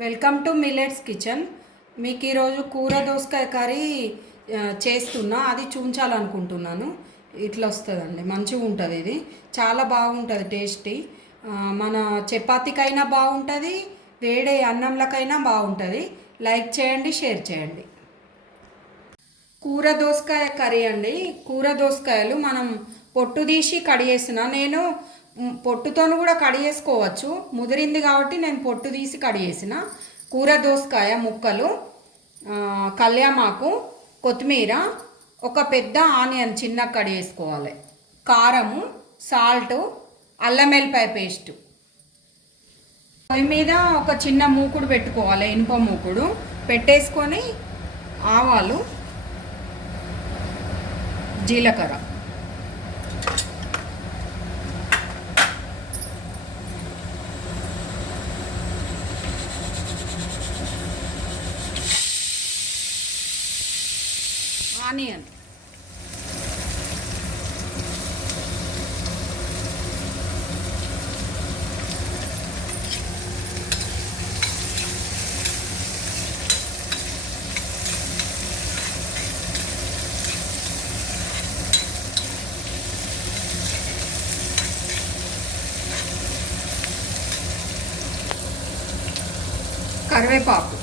Welcome to millets kitchen. మీకు ఈరోజు కూర దోసకాయ కర్రీ చేస్తున్నా, అది చూపించాలనుకుంటున్నాను. ఇట్లా వస్తుందండి, మంచిగా ఉంటుంది. ఇది చాలా బాగుంటుంది, టేస్టీ. మన చపాతీకైనా బాగుంటుంది, వేడే అన్నంలకైనా బాగుంటుంది. లైక్ చేయండి, షేర్ చేయండి. కూర దోసకాయ కర్రీ అండి. కూర దోసకాయలు మనం పొట్టు తీసి కడిగేసిన, నేను పొట్టుతోను కూడా కడిగేసుకోవచ్చు, ముదిరింది కాబట్టి నేను పొట్టు తీసి కడిగేసిన. కూర దోసకాయ ముక్కలు, కళ్యామాకు, కొత్తిమీర, ఒక పెద్ద ఆనియన్ చిన్న కడిగేసుకోవాలి, కారము, సాల్ట్, అల్లం వెల్లిపాయ పేస్టు. పొయ్యి మీద ఒక చిన్న మూకుడు పెట్టుకోవాలి, ఇనుప మూకుడు పెట్టేసుకొని ఆవాలు, జీలకర్ర, ఆనియన్, కరివేపాకు,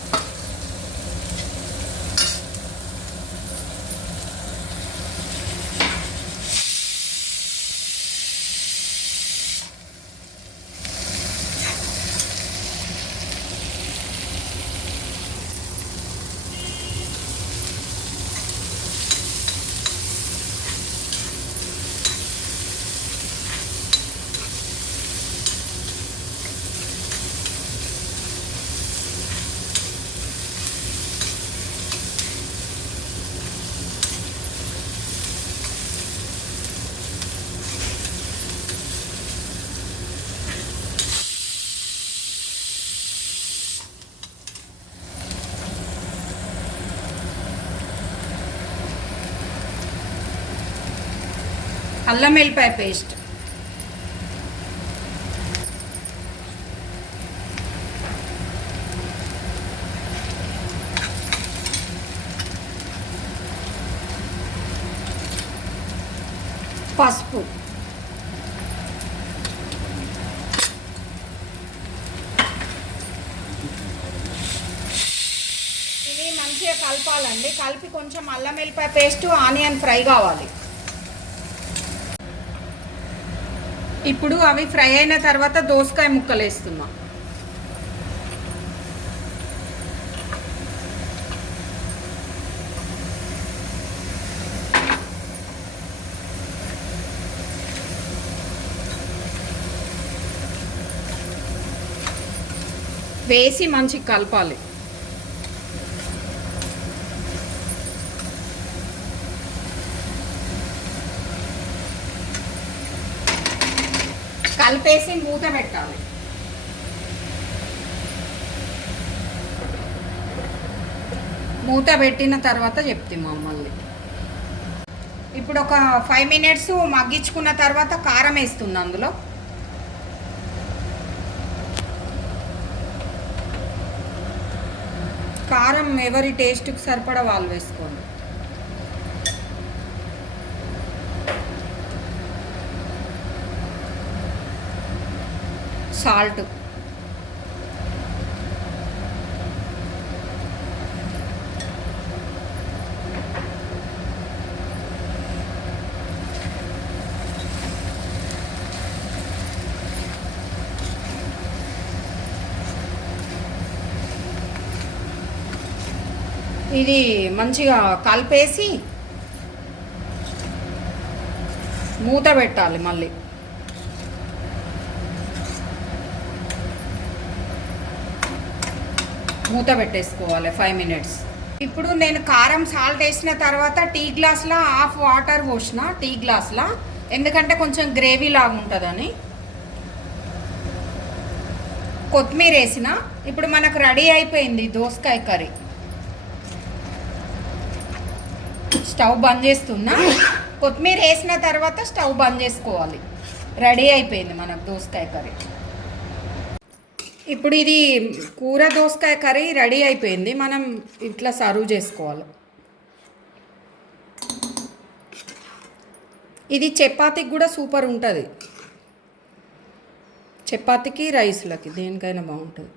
అల్లం వెల్లిపాయ పేస్ట్, పసుపు, ఇవి మంచిగా కలపాలండి. కలిపి కొంచెం అల్లం వెల్లిపాయ పేస్ట్, ఆనియన్ ఫ్రై కావాలి. ఇప్పుడు అవి ఫ్రై అయిన తర్వాత దోసకాయ ముక్కలు వేస్తున్నా. వేసి మంచిగా కలపాలి. కలిపేసి మూత పెట్టాలి. మూత పెట్టిన తర్వాత చెప్తాం మళ్ళీ. ఇప్పుడు ఒక 5 minutes మగ్గించుకున్న తర్వాత కారం వేస్తుంది. అందులో కారం ఎవరి టేస్ట్కి సరిపడా వాళ్ళు వేసుకోండి. సాల్ట్, ఇది మంచిగా కలిపేసి మూత పెట్టాలి. మళ్ళీ మూత పెట్టేసుకోవాలి 5 minutes. ఇప్పుడు నేను కారం సాల్ట్ వేసిన తర్వాత టీ గ్లాస్లో హాఫ్ వాటర్ పోసిన, టీ గ్లాస్లో, ఎందుకంటే కొంచెం గ్రేవీ లాగా ఉంటుందని. కొత్తిమీర వేసిన. ఇప్పుడు మనకు రెడీ అయిపోయింది దోసకాయ కర్రీ. స్టవ్ బంద్ చేస్తున్నా. కొత్తిమీర వేసిన తర్వాత స్టవ్ బంద్ చేసుకోవాలి. రెడీ అయిపోయింది మనకు దోసకాయ కర్రీ. ఇప్పుడు ఇది కూర దోసకాయ కర్రీ రెడీ అయిపోయింది. మనం ఇట్లా సర్వ్ చేసుకోవాలి. ఇది చపాతీకి కూడా సూపర్ ఉంటుంది. చపాతీకి రైస్లకి దేనికైనా బాగుంటుంది.